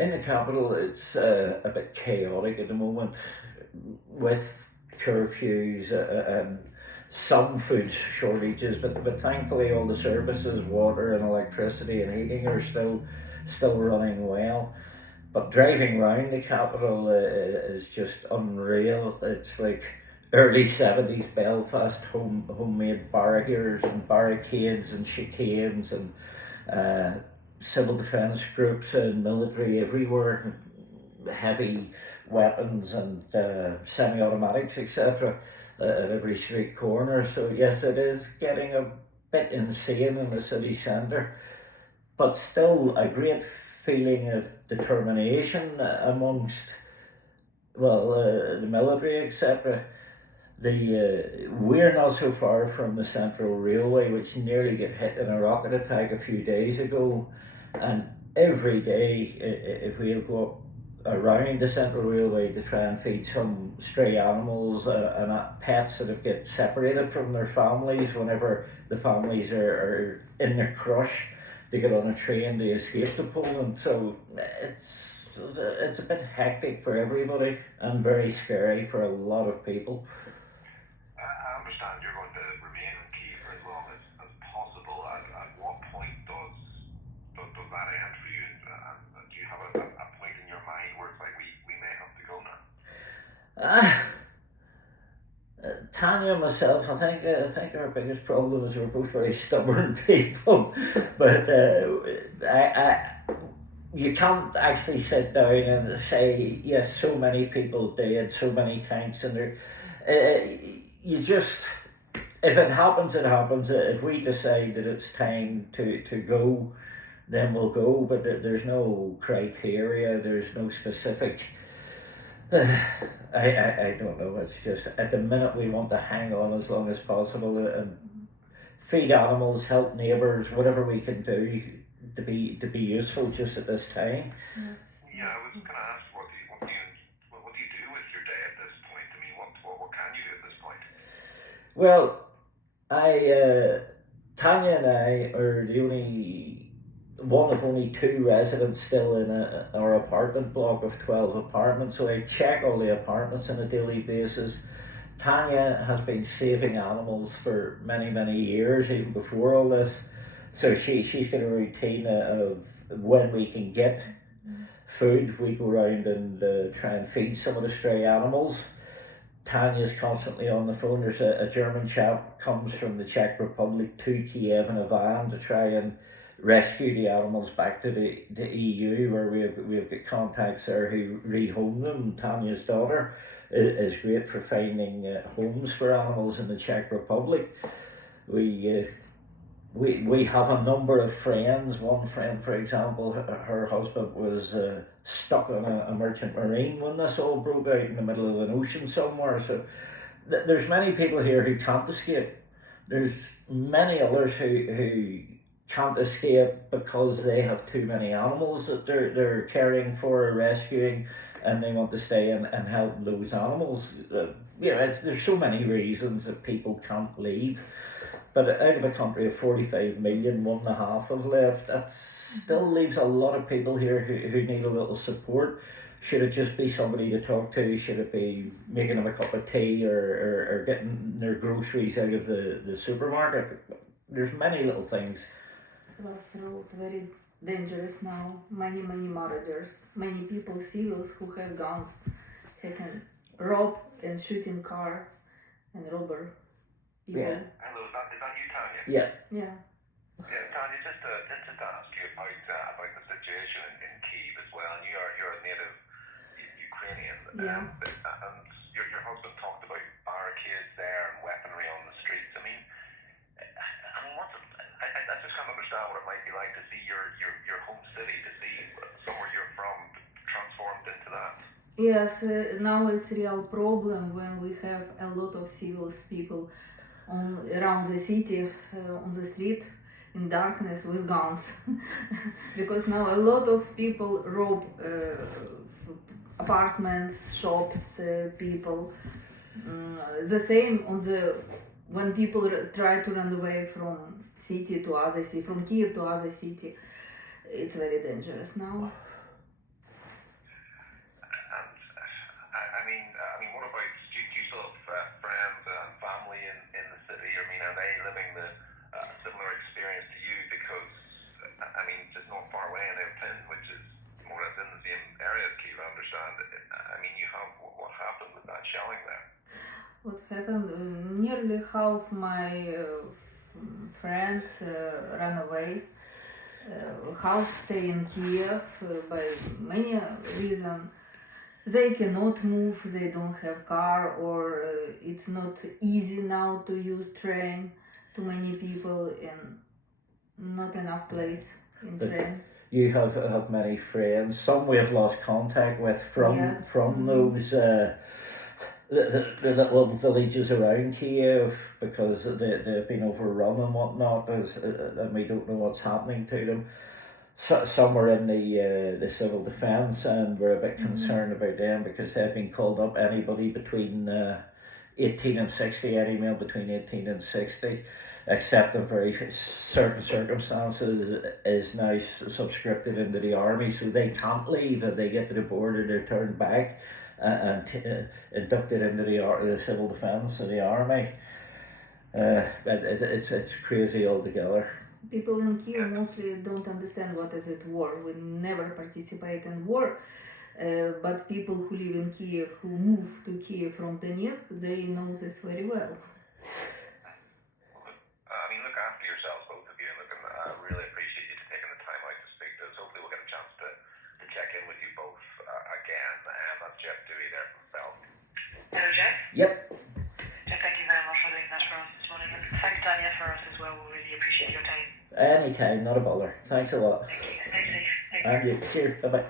In the capital, it's a bit chaotic at the moment with curfews and some food shortages, but thankfully all the services, water and electricity and heating are still running well. But driving around the capital is just unreal. It's like early 70s Belfast, homemade barriers and barricades and chicanes and uh, civil defence groups and military everywhere, heavy weapons and semi-automatics, etc., at every street corner. So yes, it is getting a bit insane in the city centre, but still a great feeling of determination amongst the military, etc. The we're not so far from the Central Railway, which nearly got hit in a rocket attack a few days ago, and every day, if we go around the Central Railway to try and feed some stray animals and pets that have get separated from their families, whenever the families are in their crush, they get on a train to escape to Poland. So it's a bit hectic for everybody and very scary for a lot of people. I understand you're going to remain in Kyiv for as long as possible. At what point does that end for you? Do you have a point in your mind where it's like we may have to go now? Tanya and myself, I think our biggest problem is we're both very stubborn people. But you can't actually sit down and say yes. So many people dead, so many tanks, and you just, if it happens, it happens. If we decide that it's time to go, then we'll go. But there's no criteria. There's no specific. I don't know. It's just at the minute we want to hang on as long as possible and feed animals, help neighbours, whatever we can do to be useful just at this time. Yes. Yeah, I was just going to ask, what do you do with your day at this point? I mean, what can you do at this point? Well, Tanya and I are the one of only two residents still in our apartment block of 12 apartments, so I check all the apartments on a daily basis. Tanya has been saving animals for many years, even before all this, so she's got a routine of when we can get food, we go around and try and feed some of the stray animals. Tanya's constantly on the phone. There's a German chap comes from the Czech Republic to Kyiv in a van to try and rescue the animals back to the EU, where we've got contacts there who rehome them. Tanya's daughter is great for finding homes for animals in the Czech Republic. We have a number of friends. One friend, for example, her husband was stuck on a merchant marine when this all broke out in the middle of an ocean somewhere. So there's many people here who can't escape. There's many others who can't escape because they have too many animals that they're caring for or rescuing, and they want to stay and help those animals. There's so many reasons that people can't leave. But out of a country of 45 million, 1.5 have left. That still leaves a lot of people here who need a little support. Should it just be somebody to talk to? Should it be making them a cup of tea or getting their groceries out of the supermarket? There's many little things. Plus road very dangerous now. Many marauders. Many people, civils who have guns, who can rob and shoot in car and robber people. Yeah. Hello, is that you, Tanya? Yeah. Yeah. Yeah, Tanya, just to ask you about the situation in Kyiv as well, and you're a native Ukrainian, Yeah. And your husband talked about barricades there and weaponry on the streets. I mean, I just can't understand what it might be like to see your home city, to see somewhere you're from transformed into that. Yes, now it's a real problem when we have a lot of civil people around the city, on the street, in darkness with guns. Because now a lot of people rob apartments, shops, people. The same when people try to run away from city to other city, from Kyiv to other city. It's very dangerous now. What happened? Nearly half my friends ran away. Half stay in Kyiv by many reasons. They cannot move, they don't have car, or it's not easy now to use train. Too many people and not enough place in But train. you have many friends. Some we have lost contact with from Yes. those the little villages around Kiev because they've been overrun and whatnot, and we don't know what's happening to them. Some are in the civil defence, and we're a bit concerned about them because they've been called up. Anybody between 18 and 60, any male between 18 and 60, except in very certain circumstances, is now subscripted into the army, so they can't leave. If they get to the border, they're turned back and inducted into the civil defence of the army. But it's crazy altogether. People in Kyiv mostly don't understand what is it war. We never participate in war. But people who live in Kyiv, who move to Kyiv from Donetsk, they know this very well. Look after yourselves, both of you, and I really appreciate you taking the time out to speak to us. Hopefully we'll get a chance to check in with you both again. That's Geoff Dewey there from Foyle. Hello, Geoff. Yep. Geoff, thank you very much for doing that for us this morning. And thanks, Tanya, for us as well. We really appreciate your time. Anytime, not a bother. Thanks a lot. Thank you. Stay safe. Thank you. And you. Cheers. Bye bye.